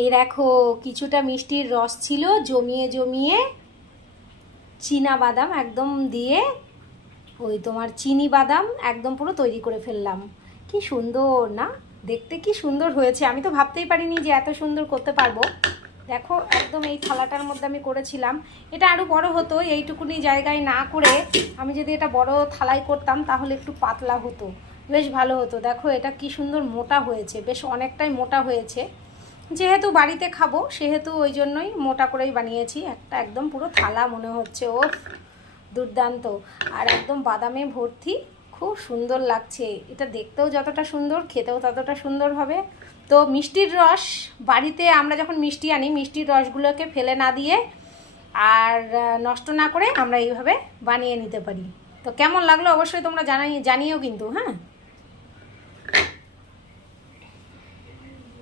এই দেখো কিছুটা মিষ্টির রস ছিল জমিয়ে জমিয়ে চীনা বাদাম একদম দিয়ে ওই তোমার চিনি বাদাম একদম পুরো তৈরি করে ফেললাম। কি সুন্দর না, দেখতে কি সুন্দর হয়েছে। আমি তো ভাবতেই পারিনি যে এত সুন্দর করতে পারবো। দেখো একদম এই থালাটার মধ্যে আমি করেছিলাম। এটা আরও বড় হতো, এইটুকুনি জায়গায় না করে আমি যদি এটা বড় থালায় করতাম তাহলে একটু পাতলা হতো, বেশ ভালো হতো। দেখো এটা কি সুন্দর মোটা হয়েছে, বেশ অনেকটাই মোটা হয়েছে। যেহেতু বাড়িতে খাবো সেহেতু ওই জন্যই মোটা করেই বানিয়েছি। একটা একদম পুরো থালা মনে হচ্ছে, ও দুর্দান্ত। আর একদম বাদামে ভর্তি, খুব সুন্দর লাগছে। এটা দেখতেও যতটা সুন্দর খেতেও ততটা সুন্দর হবে। তো মিষ্টির রস বাড়িতে আমরা যখন মিষ্টি আনি, মিষ্টির রসগুলোকে ফেলে না দিয়ে আর নষ্ট না করে আমরা এইভাবে বানিয়ে নিতে পারি। তো কেমন লাগলো অবশ্যই তোমরা জানিও কিন্তু, হ্যাঁ।